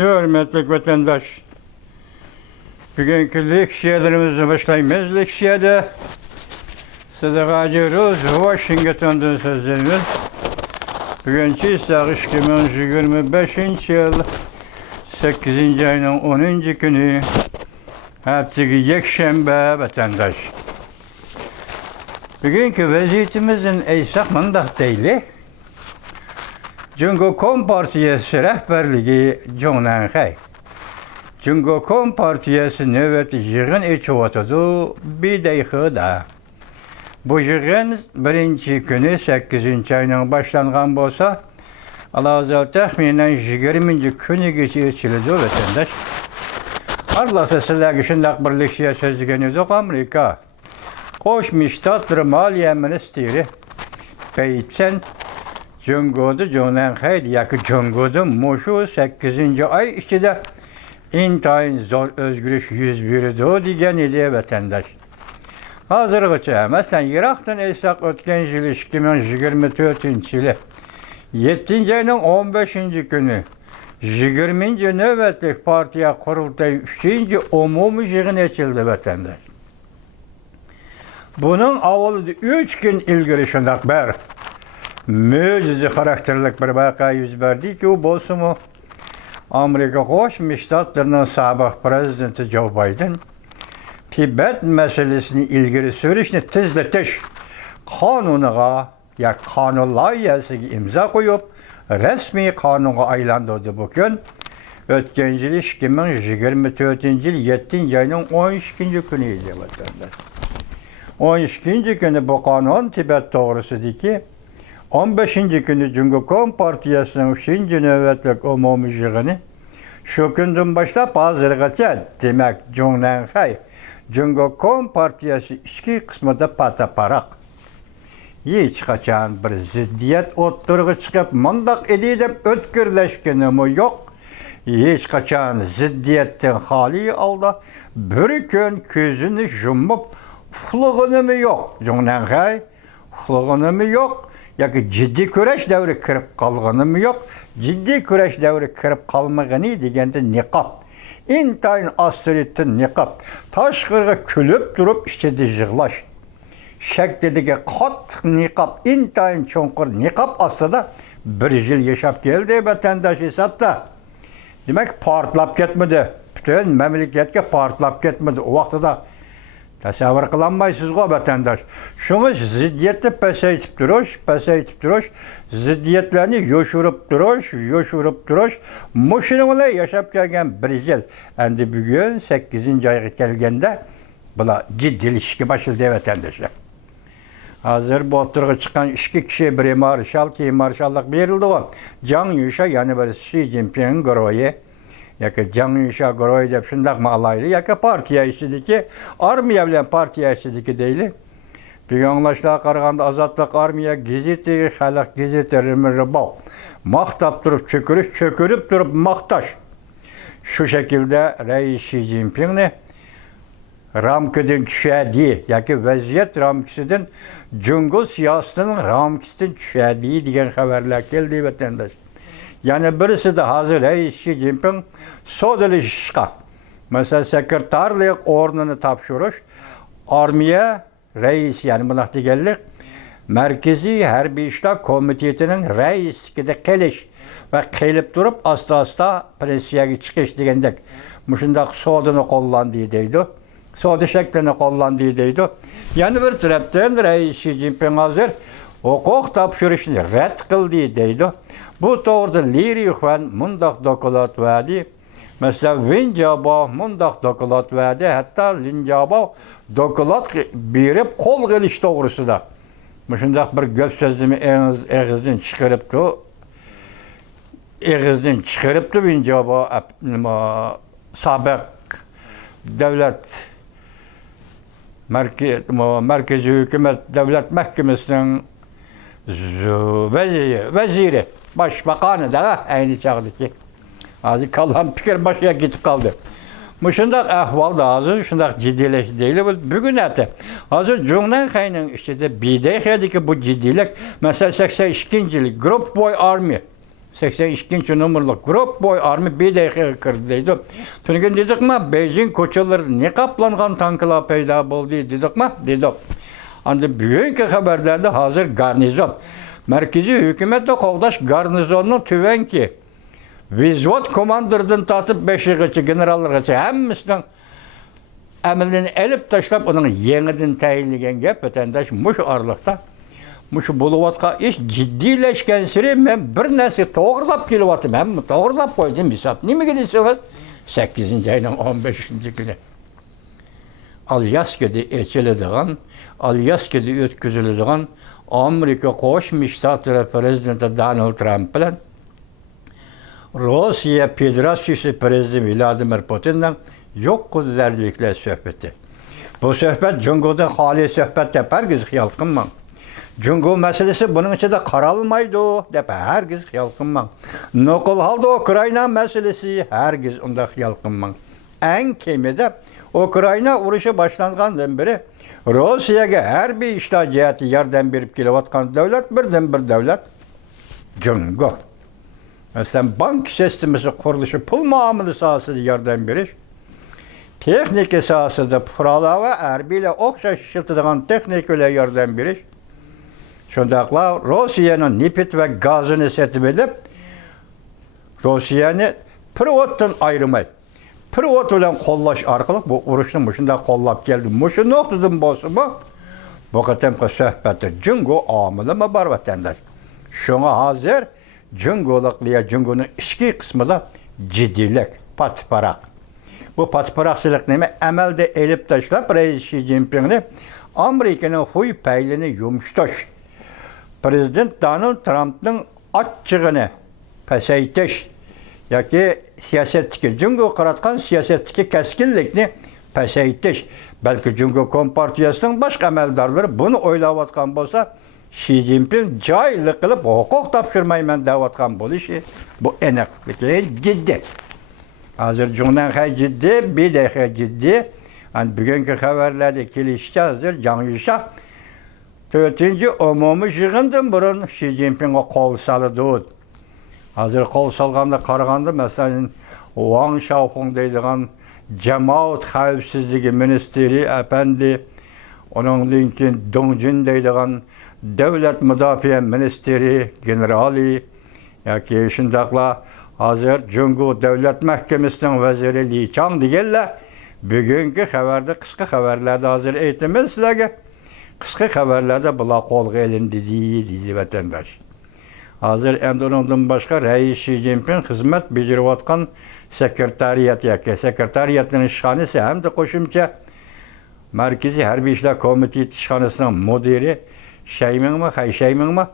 Hürmetli vatandaş, bugünkü leksiyalarımızı başlaymayız. Leksiyada Sadakacı Rose Washington'dan sözlerimiz. Bugünkü ise 2025 yıl 8. ayının 10. günü haftaki yekşembe vatandaş. Bugünkü vaziyetimizin eysak mandak değil. Cungo Kompartiyası rehberliği Jonanhay. Cungo Kompartiyası nöbeti yığın içivatıdı bir deyxıda. Bu yığın birinci günü 8. ayının başlanğan bolsa, Allah tahminen 20. günü geçirildi vatandaş. Arlasa sizlerge şundaq birleşiye sözlüğünüz yok Amerika. Koşmuş Ştatları Maliye Ministeri Peyitsen Cungo'da Jonanhay yakı Cungo'da Muşu 8. ay içinde intayın zor özgürlük 101'i diyen idi vatandaş. Hazırgıça mesela Irak'tan eysak ötken yıl 2024 yılı 7. ayının 15. günü 20. nöbetlik partiye kurultay 3. umumi yığın açıldı vatandaş. Bunun avvalı 3 gün ilgili şundak ber. Mücize karakterlik bir vaka yüz verdi ki o bolsumu Amerika Koşmuş Ştatlarının sabah prezidenti Joe Biden Tibet meselesini ilgili sürüşünü tezletiş kanununa ya kanun layihəsiga imza koyup resmi kanuna aylandırdı bugün. Ötken yıl 2024 yıl 7. ayının 12. günüydü vatandaş. 12. günü bu kanun Tibet doğrusudur ki 15. günü Cungo Kompartiyası'nın 3. nöbetlik umumi yığını şu günden başlap hazırgacha demek Jonanhay Cungo Kompartiyası iki kısmında pataparak. Hiç kaçan bir ziddiyet oturgu çıkıp mandak edip ötkürleşkenimi yok. Hiç kaçan ziddiyetten hali aldı. Bir gün gözünü yumup ufluğunu mu yok? Jonanhay ufluğunu mu yok? Yani ciddi küreş devri kırıp kalğını mı yok? Ciddi küreş devri kırıp kalmağını degende niqab. İntayın asteroidin niqab. Taşqırğı külüp durup işçede jığlaş. Şekledeki kat niqab, intayın çoğunqır niqab aslında bir yıl yaşap geldi vatandaş hesapta. Demek partlap ketmedi. Bütün memleketke partlap ketmedi. O vaxtda da tasavvur kılanmaysız o vatandaş. Şunu ziddiyeti peseytip duruş, ziddiyetlerini yoşurup duruş, muşununla yaşap gelgen bir yıl. Endi bugün 8. ayga gelgende bula ciddi ilişki başladı vatandaşlar. Hazır bu oturga çıkan 2 kişi biri marşal ki marşallık verildi o. Jiang Yusha yani bir Xi Jinping goroyu. Yaka Jiang Yusha goroyu dep şundaq malaylı. Yaka partiya işidiki, armiya bilen partiya işidiki deyli. Bir anlaştığa qaraganda azatlık armiya gezeti, xalq gezeti Rıbav. Maqtap durup çökürüp durup maqtaş. Şu şekilde Reis Xi Jinping'ni ramkıdan düşədi, yaki vaziyet ramkısıdan Cungo siyasının ramkısından düşədi diyen haberler geldi vatandaş. Yani birisi de hazır Reis Xi Jinping sodalışqa. Mesela sekreterlik ornunu tapşırış, armiya reis yani buna digellik Merkezi Hərbi İşlər Komitetinin reis gide keliş ve kelip durup asta presiyaga çıkış degендek. Muşundaq sodunu kollandığı deydi. Soda şeklini kullandığı deydi. Yani bir taraftan Reis Xi Jinping hazır hukuk tapşırışını red kıldığı deydi. Bu doğruda Liri Yuan mundaq dokulat verdi. Mesela Linjaba mundaq dokulat verdi. Hatta Linjaba dokulat berip kol geliş doğrusu da. Muşundaq bir göz sözümü ağızdan çıkarıptı Linjaba sabık devlet Merkezi Hükümet Devlet Mahkemesi'nin veziri, başbakanı da aynı çağdaki. Azı kalan fikir başa gitip kaldı. Bu şundaq ahval da azı şundaq ciddileşti değil. Bugün ete azı Jonanhay'ın işte bidayxedeki bu ciddilik mesela 82. yıl Group Boy Army 82 numurluk grup boy army bir dakika kirdi deydi. Tüngen dedik mi Beijing koçaları ne kaplangan tanklar payda oldu dedik mi? Dedik. Anda bugünkü haberlerde hazır garnizon. Merkezi hükümette kovdaş garnizonun tüvenki. Vizvot komandırdan tatıp 5'e generallargacha hemmisinin əməlini elib taşlap onun yeniden təyinləyən gəp vətəndaş muş arlıqda muş buluvatqa iş ciddiləşkən sürü mən bir nəsi doğrulap kelivatım hem doğrulap koydum hesap. Nimi gidiyorsunuz? 8. ayının 15. günü. Alyaska'da eçilediğin, Alyaska'da ötküzülediğin Amerika Qoşmuş Ştatları Prezidenti Donald Trump bilen Rusya Federasyası Prezidenti Vladimir Putin'den yok kudurlarlıkla söhbeti. Bu söhbet Cungo'da hali söhbet de herkes xiyal qınman. Cungo meselesi bunun içinde qaralmaydı dep herkes xiyal qınman. Nokul halda Ukrayna meselesi herkes onda xiyal qınman. En kemide Ukrayna uruşu başlanğandan beri Rusya'ya her bir işler cihati yardım berip kelivatkan devlet birden bir devlet Cungo. Mesela bank sistemisi kuruluşu pul muamele sahasında yardım beriş. Texnik sahasında pıralava erbiyle okşa şişiltidiğen teknikle yardım beriş. Şundakla Rusya'nın nefit ve gazını setip edip Rusya'nı privattan ayrımay. Privat olan kollaş arkalık bu uruşun başında kollap geldi. Muşu noktadan bozumu bu katemki söhbeti Cungo amılı mı var vatandaş? Şuna hazır Cungolukluya Cungo'nun içki kısmı da ciddilik, patparak. Bu patparakçılık neyme? Emelde elip taşlap Reis Xi Jinping'ni Amerika'nın huy peylini yumuştaş. Prezident Donald Trump'ın açığını peseytiş. Yaki siyasetteki, Cungo qaratqan siyasetteki keskinlikni peseytiş. Belki Cungo Kompartiyasının başka əməldarları bunu oylavatqan bolsa, Xi Jinping caylı qılıp hukuk tapşırmayman davatqan bol işi. Bu eneklikle ciddi. Hazır Cungo'dan xay ciddi, bir de xay ciddi. Bugünkü haberlerde kilişçe hazır Can Yuşa 4. umumi yığından burun Xi Jinping'e kol salıdı. Hazır kol salganda qaraganda mesela Wang Xiaoping deydiğen Cemaat Xavfsizligi Ministeri efendi, onun linkin Dong Jun deydiğen Devlet Müdafiə Ministeri generali, yaki şundaqla hazır Cungo Devlet Mahkemesi'nin veziri Li Chang deyirlər. Bugünkü xəbərdə, qısqa xəbərlərdə hazır eytimiz sizlərə. Qısqa xəbərlərdə bula qolğa elindi deyir vətəndaş. Hazır ondan başqa Reis Xi Jinping hizmet becerivatqan sekretariyat yaki sekretariyatının işxanası hem de qoşumça Merkezi Hərbi İşlər Komiteti işxanasının müdiri Şeymin mi, Xay Şeymin mi?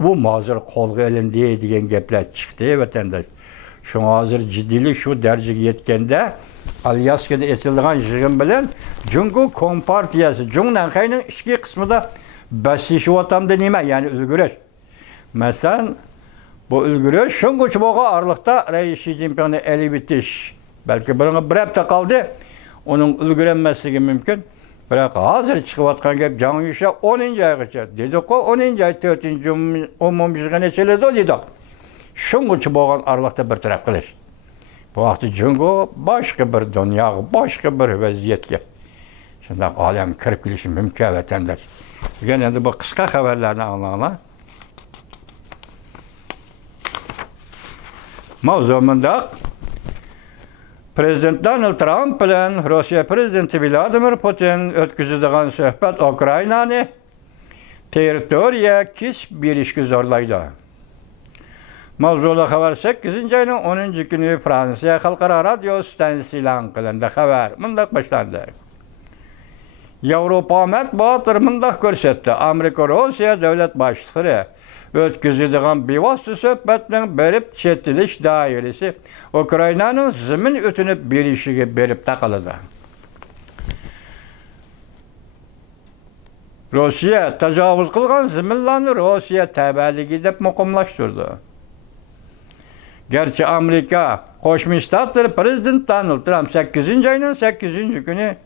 Bu hazır qolğa elindi degan geplər çıxdı vətəndaş. Şu hazır ciddilik şu dərəcəyə yetkəndə Alyaska'da etildiğen yığın bilen Cungo Kompartiyası, Cungo'nun xayının içki kısmı da basışıvatamda nime yani ülgüreş. Mesela bu ülgüreş şungu çubuğa arlıkta Reis Xi Jinping'in eli bitiş. Belki bunun bir hafta kaldı. Onun ülgürenmesi mümkün. Bırak hazır çıkıvatkan gep Can Yuşa 10. ay geçer. Dedik o 10. ay 4. umumi yığın eçiledi o dedik. Şungu çubuğun arlıkta bir taraf kılış. Bu vakti Cungo başka bir dünya, başka bir vaziyetke. Şimdi alem kirip gelişi mümkün vatandaş. Gene bu kısa haberlerini anlayana. Mavzumunda Prezident Donald Trump bilen Rusya Prezidenti Vladimir Putin ötküzüdüğün söhbet Ukrayna'nı teritoriya kis bir işki zorlaydı. Mavzulu haber 8. ayının 10. günü Fransa Halkara Radyo stansiyan qılında haber mındaq başlandı. Avropa mətbuatı mındaq görsətdi. Amerika Rusya devlet başçıları ötküzüdüğün bevasitə söhbətinin berip çetiliş dairesi Ukrayna'nın zimin ötünüp bir işi berip takılıdı. Rusya təcavüz qılğan ziminlerini Rusya təbəlligi dep muqimlaşdırdı. Gerçi Amerika Qoşmuş Ştatları Prezident Donald Trump 8. ayının 8. günü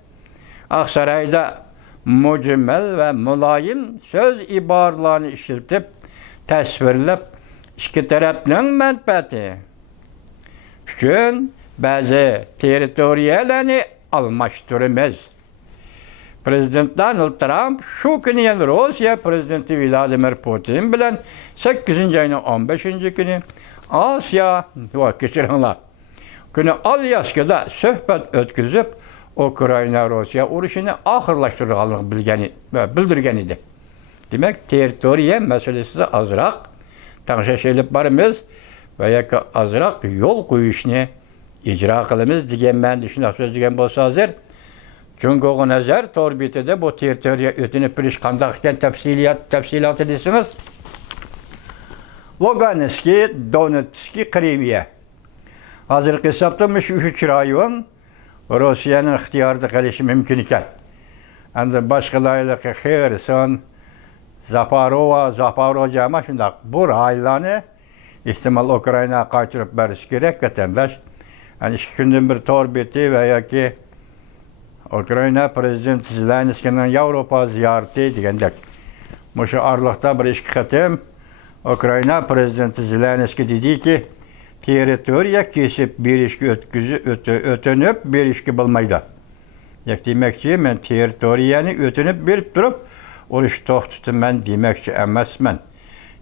Aksaray'da mücemmel ve mülayim söz ibarlarını işiltip, təsvirləb, ikki tarafning manfaati uchun ba'zi territoriyalarni almashtiramiz. Prezident Donald Trump şu kuni yana Rossiya prezidenti Vladimir Putin bilan 8-oyning 15-kuni Osiyo kechiringlar. Kuni Alyaskada suhbat o'tkazib, Ukraina-Rossiya urushini oxirlashtirganligini bildirgan edi. Demak, territoriya masalasida azroq tanishib elib boramiz va yoki azroq yo'l qo'yishni ijro qilamiz degan ma'noda shunday so'z degan bo'lsa hozir Cungo'ga nazar torbitida bu territoriya o'tinib berish qanday ekan tafsiloti desangiz, Lugansk, Donetsk, Krimiya. Hozirgi hisobda shu 3 rayon Rossiyaning ixtiyorida qolishi mumkin ekan. Endi boshqalarga Xerson, Zaporojye mana shunday bu rayonlarni ehtimol Ukrainaga qaytarib berish kerak vatandosh. Yani 2 kundan bir torbiti va yoki Ukraina prezidenti Zelenskiyning Yevropa ziyarati degandek. Mushu arliqda bir 2 qatim Ukraina prezidenti Zelenskiy dediki, territoriya kesib berishga o'tinib berishga bo'lmaydi. Demakchi, men territoriyani o'tinib berib turib, urush to'xtataman demoqchi emasman.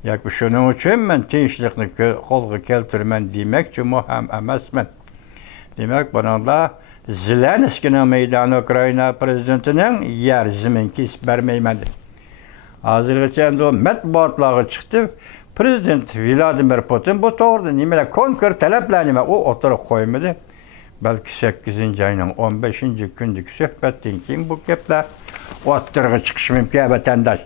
Yoki shuning uchun men tinchlikni qo'lga keltiraman demoqchi ham emasman. Demak, buningda Zelenskiyning maydoni Ukraina prezidentining yer zamin kesib bermayman. Hozirgacha endi matbuotlarga chiqdi. Prezident Vladimir Putin bu to'g'rida nimalar konkret talablarni u o'tirib qo'ymadi. Balki 8-oyning 15-kundagi suhbatdan keyin bu gaplar o'ttirg'i chiqishi mumkin vatandosh.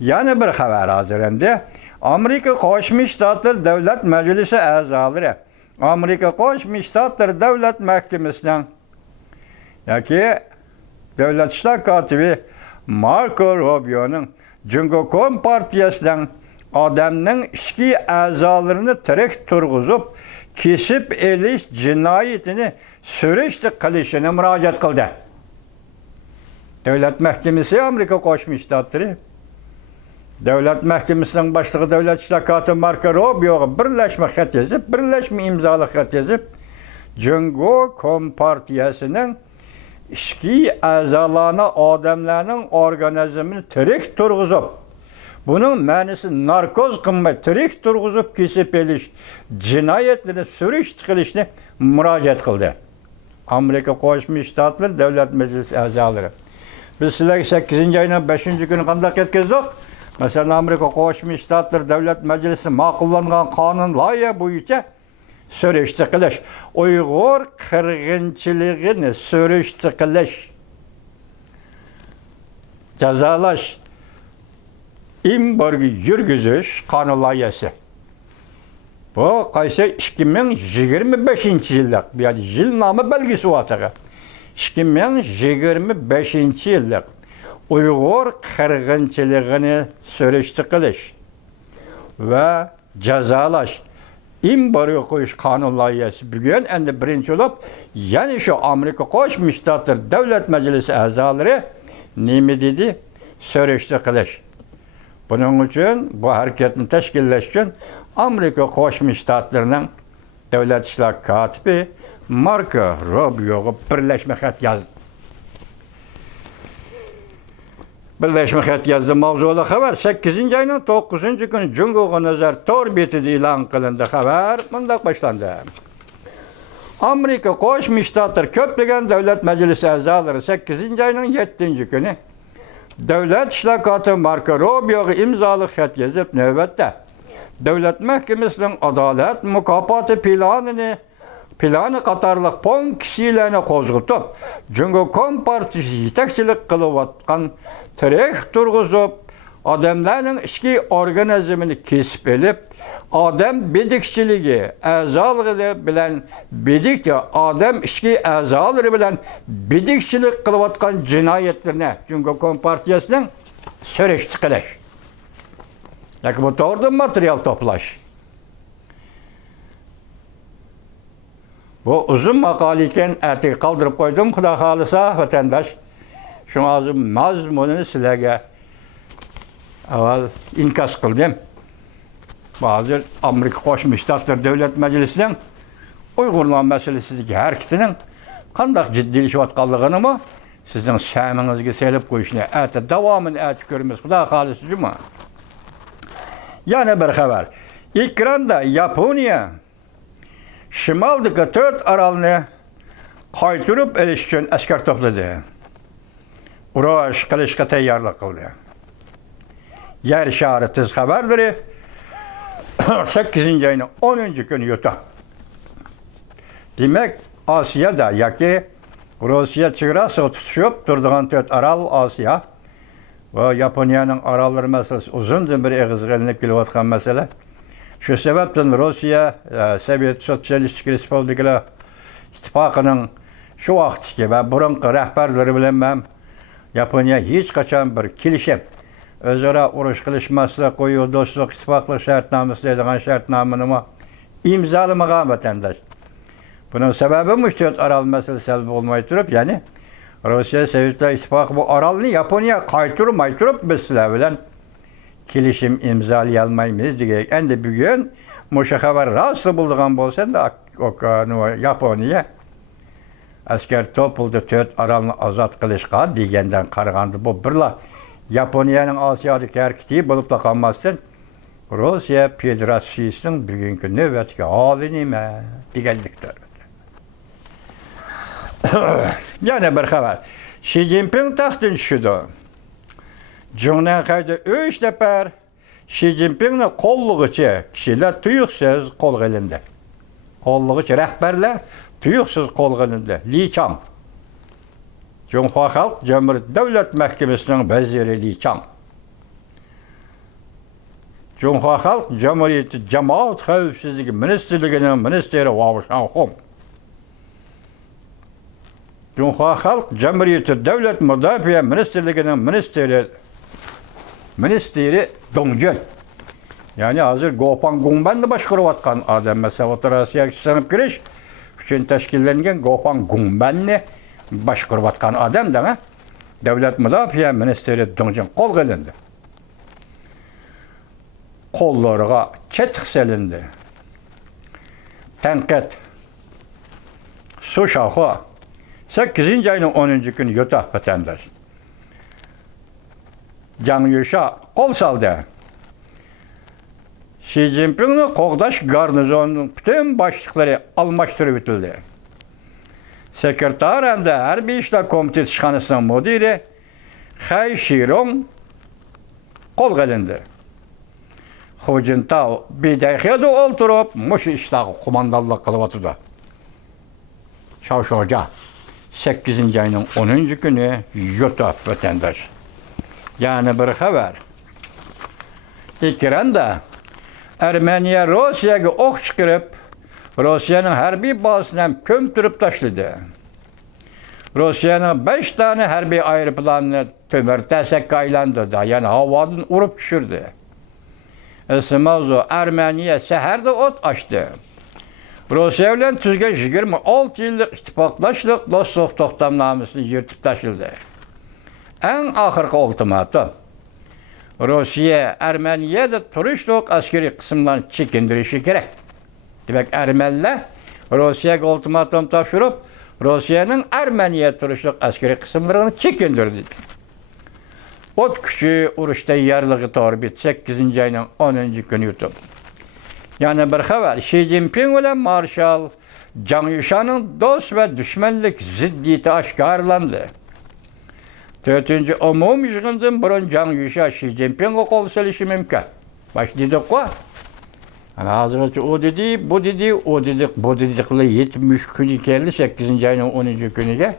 Yana bir xabar hozir endi Amerika Qo'shma Shtatlar Davlat Majlisi a'zolari Amerika Qo'shma Shtatlar Davlat Mahkamasining yoki Davlat ishlar kotibi Marco Rubio'ning Cumhuriyet Partiyasining odamning ichki a'zolarini tirik turg'izib, kesib elish jinoyatini surishti qilishini murojaat qildi. Davlat Mahkamasi Amerika Qo'shma Shtatlari Davlat Mahkamasining boshlig'i Davlat ishlar kotibi Marco Rubio'ga birlashma xat yozib, birlashma imzoli xat yozib, Cumhuriyet Partiyasining ichki a'zolarini odamlarning organizmini tirik turg'izib, bunun ma'nosi narkoz qilmay tirik turg'izib kesib elish jinoyatlarini surishti qilishni murojaat qildi. Amerika Qo'shma Shtatlar Davlat Majlisi a'zolari. Biz sizlarga 8-oyning 5-kuni qanday ketkazdik? Masalan, Amerika Qo'shma Shtatlar Davlat Majlisi ma'qullangan qonun loyiha bo'yicha surishti qilish, Uyg'ur qirg'inchiligini surishti qilish, jazolash, embargo yurgizish qonun loyihasi. Bu qaysi 2025-yillik, bu yerda yil nomi belgisi o'taga. 2025-yillik Uyg'ur qirg'inchiligini surishti qilish va jazolash, embargo qo'yish qonun loyihasi bugun endi birinchi bo'lib, ya'ni shu Amerika Qo'shma Shtatlar Davlat Majlisi a'zolari nima dedi? Surishti qilish. Bunun uchun bu harakatni tashkillash uchun Amerika Qo'shma Shtatlarining Davlat ishlar kotibi Marco Rubio'ga birlashma xat yozdi. Birlashma xat yozdi. Mavzuda xabar 8-oyning 9-kuni Cumhuriyet nazar torbitida e'lon qilindi. Xabar bunday boshlandi. Amerika Qo'shma Shtatlar ko'plagan davlat majlisi a'zolari 8-oyning 7-kuni Davlat ishlar kotibi Marco Rubio'ga imzoli xat yozib, navbatda Davlat Mahkamasining adolat mukofoti plani qatorliq funksiyalarni qo'zg'atib, Cumhuriyet Partiyasi yetakchilik qilayotgan tirik turg'izib, odamlarning ichki organizmini kesib elib, odam bedikchiligi a'zolari bilan odam ichki a'zolari bilan bedikchilik qilayotgan jinoyatlarni Cumhuriyet Partiyasining surishti qilish. Yoki bu to'g'rida material to'plash. Bu uzun maqola ekan, atiga qoldirib qo'ydim. Xudo xolisa vatandosh, shuni hozir mazmunini sizlarga avval inkas qildim. Bazı Amerika Qo'shma Shtatlar Davlat Majlisining Uyg'urlar masalasidagi harakatining qanday jiddiylashayotganligini sizning shamingizga selib qo'yishni davomini aytib ko'ramiz. Xudo xolisi juma. Yana bir xabar. Ekranda Yaponiya shimoldagi 4 orolni qaytarib olish uchun askar to'pladi. Urush qilishga tayyorlik qildi. Yer shari tiz xabardari 8-oyning 10-kuni yutdi. Demak, Osiyada yoki Rossiya chegarasi tutishib turadigan 4 orol Osiyo va Yaponiyaning orollari masalasi uzundan bir eg'izg'ilinib kelayotgan masala. Shu sababdan Rossiya Sovet Sotsialistik Respublikalar ittifoqining shu vaqtdagi va burungi rahbarlari bilan ham Yaponiya hech qachon bir kelishib o'zaro urush qilishmaslik qo'yib do'stlik ittifoqlik shartnomasi degan shartnomani imzolamagan vatandosh. Bunun sababi müştert aral meselesi olmayı turib, yani Rusya Sovetlar İttifakı bu aralını Yaponiya qaytırıp biz sizler bilen kelişim imzalayalmayız diye. Endi bugün muşa xabar rastlı bulduğun bolsa da Yaponiya asker topuldu 4 aralını azat qilishqa degenden qaraganda bu birla Yaponiyanın Asiyadagi hareketi bulup da qalmasdan Rusya Federatsiyasining bugungi navbatdagi holi nima deganlikdir. Yana bir xabar. Xi Jinping taxtdan tushdi. Jungnan qayda 3 nafar Xi Jinpingni qo'llig'ichi kishilar tuyuqsiz qo'lga olindi. Qo'llig'ichi rahbarlar tuyuqsiz qo'lga olindi. Li Chang. Junhua Xalq Jamhuriyati Davlat Mahkamasining vaziri Li Chang. Junhua Xalq Jamhuriyati Jamoat xavfsizligi ministrligining ministri Wang Shanhong. Junhua Xalq Jamhuriyati Davlat Mudofaa ministrligining ministri Dong Jun. Yani hazır Gopang Gungbanni boshqarayotgan odam, masalan, Rossiyaga sinib kirish uchun tashkillangan Gopang Gungbanni boshqarayotgan odamdan Davlat Mudofaa ministri Dong Jun qo'lga olindi. Qo'llariga chetiq solindi. Tanqid. Su shoxi 8-oyning 10-kuni yutdi vatandosh. Jiang Yusha qo'l soldi. Xi Jinpingni qo'g'dash garnizonining butun boshliqlari almashtirib o'tildi. Sekretar hamda harbiy ishlar komiteti ishxonasining mudiri Xai Shirong qo'lga olindi. Hu Jintao bidayxiyada o'ltirib, mush ishlarga qo'mondonlik qilib o'tirdi. Shoshoja 8-oyning 10-kuni yutdi vatandosh. Yani bir xabar. Ekranda Armeniya Rossiyaga o'q chiqarib, Rossiyaning harbiy bazasini ko'mtirib tashladi. Rossiyaning 5 tane harbiy aeroplanini temir tasakka aylantirdi, yani havodan urib tushirdi. Esmavzu Armeniya saharda o't ochdi. Rossiya bilan tuzgan 26 yillik ittifoqdoshlik dostlik to'xtamnomasini yirtib tashladi. Eng oxirgi ultimatum. Rossiya Armeniyada turishlik askariy qismlarni chekindirishi kerak. Demak, Armenlar Rossiyaga ultimatum topshirib, Rossiyaning Armeniya turishlik askariy qismlarini chekindirdi. O't kuchi urush tayyorligi to'g'ri 8-oyning 10-kuni yutib. Yani bir xabar, Xi Jinping bilan marshal Jiang Yushaning do'st va dushmanlik ziddiyati oshkorlandi. 4-umumiy yig'indan burun Jiang Yusha Xi Jinpingga qo'l solishi mumkin. Başladık va. Ana hozircha o dedi, bu dedi, o dedi, bu dedi qilib 70 kun keldi 8-oyning 10-kuniga.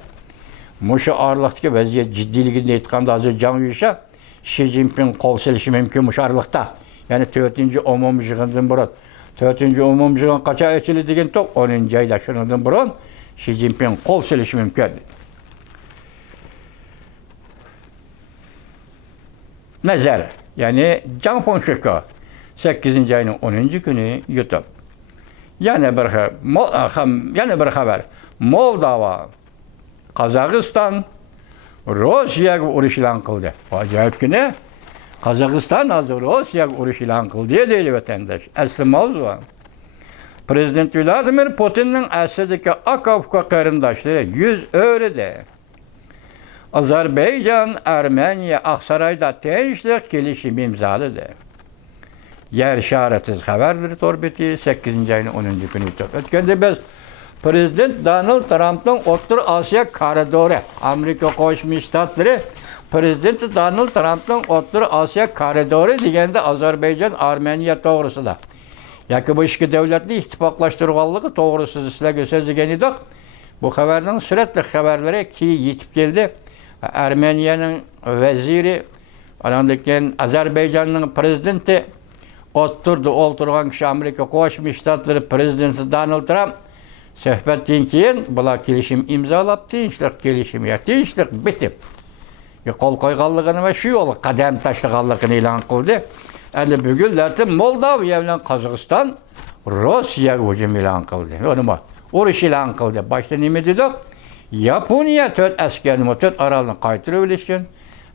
Mushu oraliqdagi vaziyat jiddiyligini aytganda hozir Jiang Yusha Xi Jinping qo'l solishi mumkin mushu oraliqda. Yani 4-umumiy yig'indan burun 4-umumiy yig'in qachon ochiladi degan to'q 10-oyda shundan burun Xi Jinping qo'l solishi mumkin. Nazar, yani Jiang Hongshiko 8-oyning 10-kuni yutib. Yana bir xabar. Moldova, Qozog'iston Rossiyaga urush e'lon qildi. Ajoyibgina Kazakistan hazır Rusya uruş ilan kıldı deyil vatandaş. Aslı mavzu. Prezident Vladimir Putin'in Asya'daki Akafka karındaşları 100 öğredi. Azerbaycan, Ermeniya, Aksaray'da tençlik gelişim imzaladı. Yer işaretiz haberdir torbeti 8. ayın 10. günü. Ötkende biz Prezident Donald Trump'ın Orta Asya koridoru, Amerika Koşmuş Ştatları, Prezident Donald Trump'ın Orta Asya koridoru degende Azerbaycan, Ermeniya doğrusu da. Yakı bu iki devletli ittifaklaştırıvallığı doğrusu sizle gösterdiğin idik. Bu haberden sürekli haberlere ki yetip geldi. Ermeniyanın veziri, alandıkken Azerbaycan'ın prezidenti oturgan kişi Amerika Koşmuş Ştatları Prezidenti Donald Trump söhbetten keyin bular kelişim imzalap, tinchlik kelişimi, tinchlik bitip. Kol koyganlığını ve şu yolu kadem taşlıganlığını ilan kıldı. Endi bugünlerde Moldova bilen Kazakistan Rusya hücum ilan kıldı. Onu uruş ilan kıldı. Başta nime dedik? Yaponiya 4 askerini 4 aralını qaytırıp ilişkin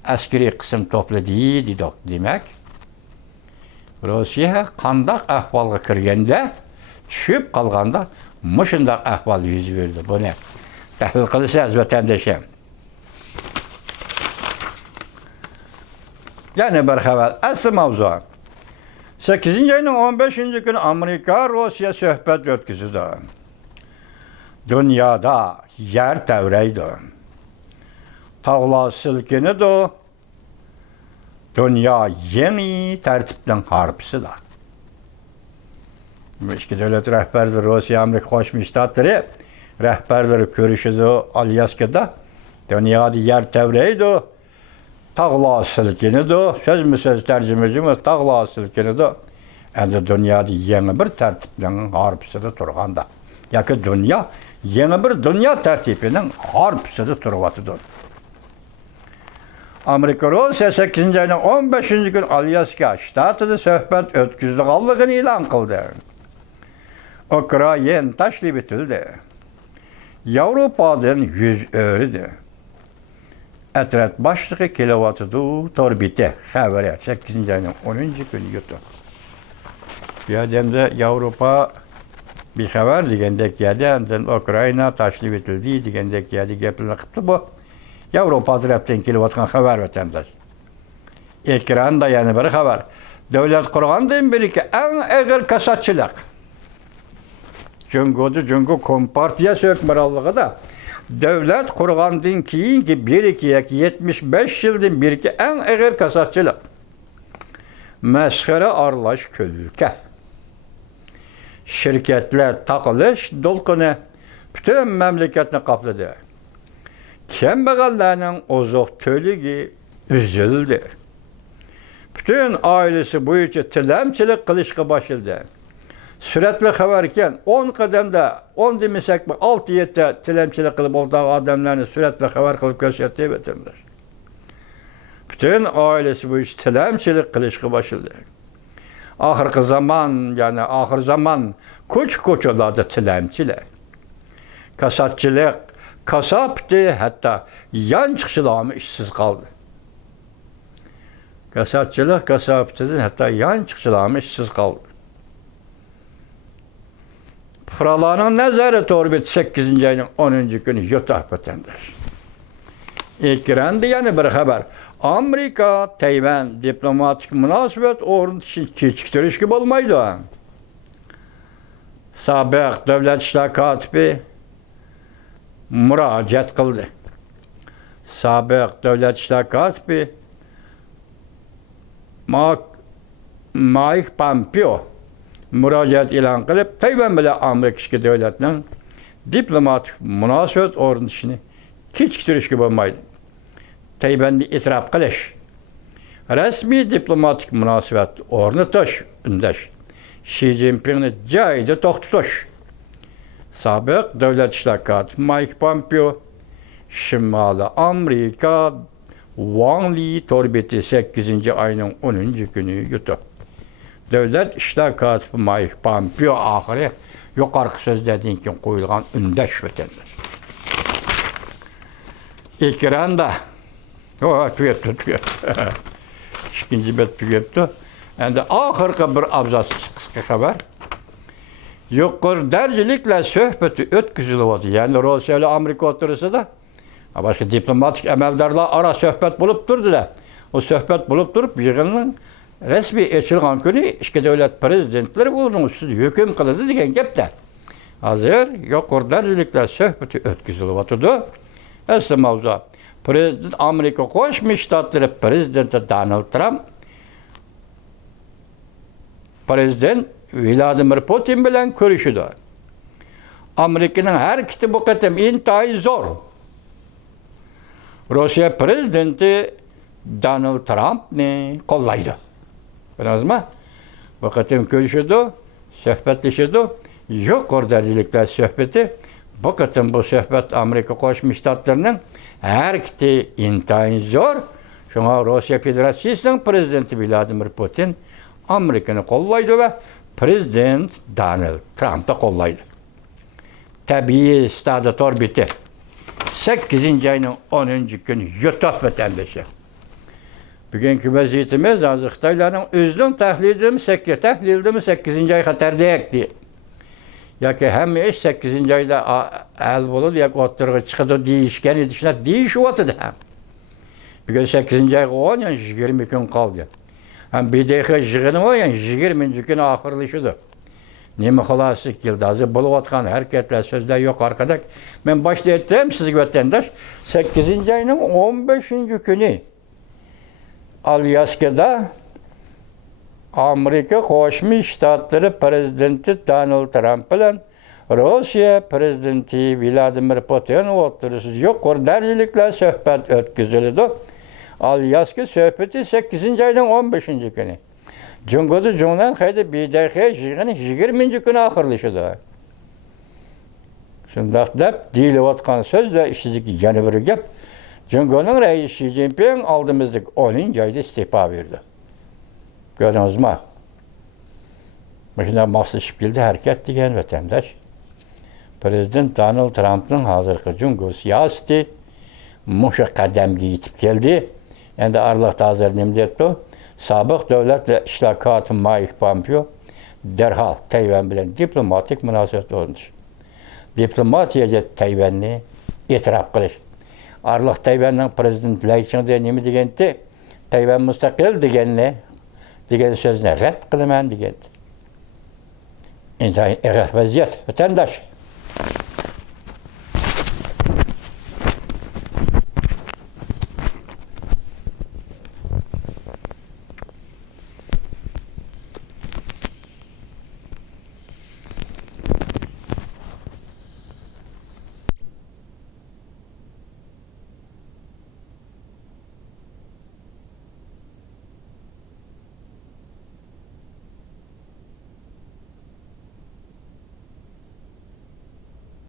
askeri kısım topladı dedik demek. Rusya qandaq ahvalga kirganda, tushib qolganda mushundaq ahvol yuz berdi. Buni tahlil qilsangiz vatandoshim. Yana bir xabar. Asli mavzu. 8. ayının 15. günü Amerika Rusya söhbət ötküzüdü. Dünyada yer tevreydi. Tağlar silkinidi. Dünya yeni tertipten harpisi da. Bu iki devlet rehberleri Rusya, Amerika Koşmuş Ştatları rehberleri görüşüdü Alyaska'da. Dünyada yer tevreydi. Tağlar silkinidi. Söz mü söz tercümecimiz tağlar silkinidi. Endi dünyada yeni bir tertipten harpisi de turganda. Yaki dünya yeni bir dünya tertipinin harpisi de turgatıdır. Amerika Rusya 8. ayının 15. gün Alyaska ştatıda söhbət ötküzdüğallığını ilan kıldı. Ukrayna taşlı bitildi. Avrupa'dan 100 öğredi. Etret başlığı kilovatıdı torbiti. Haberi 8. ayının 10. günü yutu. Bir adamda Avrupa bir haber digendek yedi. Ukrayna taşlı bitildi digendek yedi gepilini kıptı bu. Avrupa taraftan kilovatkan haber vatandaş. Ekranda yani bir haber. Devlet kurgandan beri ki en ağır kasatçılık. Çünkü kompartiya sökmerallığı da devlet kurgandan keyinki bir 75 yıldan beri ki en ağır kasatçılık. Mesxere arlaş kölülke. Şirketler takılış dolkunu bütün memleketini kapladı. Kembegallarının ozok tölügi üzüldü. Bütün ailesi bu için tilemçilik kılışkı başladı. Sürekli haberken 10 kademde, 10 demesek mi 6-7 tilemçilik kılıp olduğu adamlarını sürekli haber kılıp gösterdiği bitirdiler. Bütün ailesi bu için tilemçilik kılışkı başladı. Ahir zaman kuç oladı tilemçiler. Kasatçılık, kasaptı, hatta yançıkçılığımı işsiz kaldı. Kasapçılık, kasaptı, hatta yançıkçılığımı işsiz kaldı. Fıralanın nezarı torbet 8. ayının 10. günü yutak vatandaş. İlk yani bir haber. Amerika, Tayvan diplomatik münasebet orun için keçiktiriş gibi olmaydı. Sabık devlet işler katibi müracaat kıldı. Sabık devlet işler katibi Mike Pompeo müracaat ilan kılıp Tayvan bile Amerika devletinin diplomatik münasebet orun için keçiktiriş gibi olmaydı. Tayvan'ı itiraf kılış. Resmi diplomatik münasebet ornataş, ündeş. Xi Jinping'ni cayda toxtutuş. Sabık devlet işler katibi Mike Pompeo, Şimali Amerika Wang Li torbeti 8. ayının 10. günü yutu. Devlet işler katibi Mike Pompeo ahire yukarı sözlerden ki koyulgan ündeş vatandaş. Ekranda tutuyor. ikinci bet tügetdi. Endi ahırkı bir abzas kısa haber. Yuqur dercilikle söhbeti ötküzülüyordu. Yani Rusya ile Amerika oturursa başka diplomatik emeldarlar ara söhbet bulup durdular. O söhbet bulup durup yığının resmi eçilgan günü iki devlet prezidentleri bunun üstüne hüküm kıldı degen gepte. Hazır yuqur dercilikle söhbeti ötküzülüyordu. Esse mavzu. Prezident Amerika Koşmuş Ştatları Prezidenti Donald Trump Prezident Vladimir Putin bilen görüşüdü. Amerika'nın her ikisi bu kadar intayi zor. Rusya Prezidenti Donald Trump ne kollaydı. Biliyorsunuz mu? Bu kadar görüşüdü, sohbetleşiyordu. Yok oradakiler sohbeti. Bu kadar bu sohbet Amerika Koşmuş Ştatlarının her ikisi intayi zor. Şuna Rusya Federasyası'nın Prezidenti Vladimir Putin Amerika'nı kollaydı ve Prezident Donald Trump da kollaydı. Tabii stadatör bitti. 8. ayının 10. günü YouTube vatandaşı. Bugünkü vaziyetimiz azı Xitayların özlüm tahlilimi 8. ay xatar deyekdi. Ya ki hem iş 8. ayda el bulur ya ki oturgu çıkıdı deyişken edişler deyişi otudu hem. Bugün 8. ayga 10 yani 20 gün kaldı. Hem bir dakika yığını var yani 20. gün ahırlaşıdı. Nemi xılası geldi. Azı bulup atkan hareketler, sözler yok arkadaş. Ben başta ettim sizi vatandaş. 8. ayının 15. günü Alyaska'da Amerika Koşmuş Ştatları Prezidenti Donald Trump bilen Rusya Prezidenti Vladimir Putin oturusuz yok. Oradakilerle sohbet ötküzüldü. Alyaska söhbeti 8. ayının 15. günü. Cungo'da Cun'dan kaydı bir dakika 20. günü ahırlaşıdı. Şundak dep deyilip atkan söz de işsizlik yanı bir gep. Cungo'nun reisi Xi Jinping aldığımızdık 10. ayda istifa verdi. Gördünüz mü? Başına mahsus şekilde hareket diyen vatandaş. Prezident Donald Trump'ın hazırkı Cungo siyaseti muşa kademge yitip geldi. Yani Arlıq hazır nimdet bu. Sabık devletle işlakatı Mike Pompeo derhal Tayvan bilen diplomatik münasebet olmuş. Diplomatiyaca Tayvan'ı itiraf kılış. Arlıq Tayvan'ın prezident Layçın'da nemi degenti? Tayvan müstakil degenle degen sözüne red kılıman degenti. İntayin eğer vaziyet vatandaş.